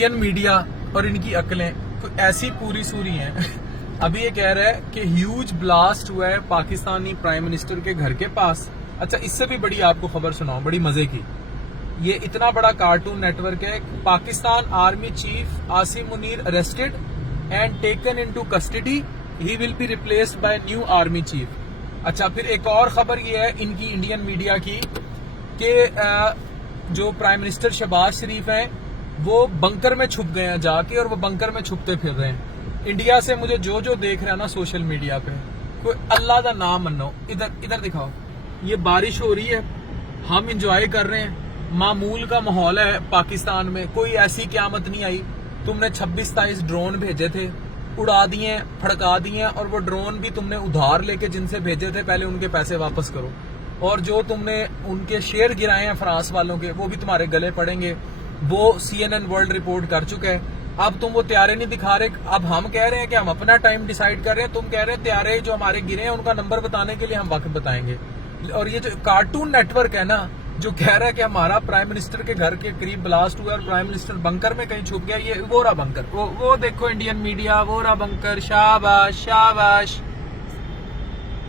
Indian media और इनकी अकलें तो ऐसी पूरी सूरी हैं। अभी ये कह रहा है कि ह्यूज ब्लास्ट हुआ है पाकिस्तानी प्राइम मिनिस्टर के घर के पास। अच्छा, इससे भी बड़ी आपको खबर सुनाऊं, बड़ी मजे की। ये इतना बड़ा कार्टून नेटवर्क है। Pakistan army chief Asim Munir arrested and taken into custody, he will be replaced by new army chief. अच्छा, फिर एक और खबर ये है इनकी इंडियन मीडिया की कि जो प्राइम मिनिस्टर शहबाज शरीफ हैं वो बंकर में छुप गए हैं जाके, और वो बंकर में छुपते फिर रहे हैं। इंडिया से मुझे जो देख रहा है ना सोशल मीडिया पे, कोई अल्लाह का नाम मनो। इधर दिखाओ, ये बारिश हो रही है, हम इंजॉय कर रहे हैं, मामूल का माहौल है पाकिस्तान में, कोई ऐसी क्यामत नहीं आई। तुमने 26-27 ड्रोन भेजे थे, उड़ा दिए, फड़का दिए, और वो ड्रोन भी तुमने उधार लेके जिनसे भेजे थे पहले उनके पैसे वापस करो। और जो तुमने उनके शेयर गिराए हैं फ्रांस वालों के, वो भी तुम्हारे गले पड़ेंगे। वो CNN वर्ल्ड रिपोर्ट कर चुका है। अब तुम वो त्यारे नहीं दिखा रहे। अब हम कह रहे हैं कि हम अपना टाइम डिसाइड कर रहे हैं, तुम कह रहे हैं त्यारे जो हमारे गिरे हैं उनका नंबर बताने के लिए हम वक्त बताएंगे। और ये जो कार्टून नेटवर्क है ना, जो कह रहा है कि हमारा प्राइम मिनिस्टर के घर के करीब ब्लास्ट हुआ और प्राइम मिनिस्टर बंकर में कहीं छुप गया, ये वो रहा बंकर, वो देखो इंडियन मीडिया, वो रहा बंकर। शाबाश शाबाश।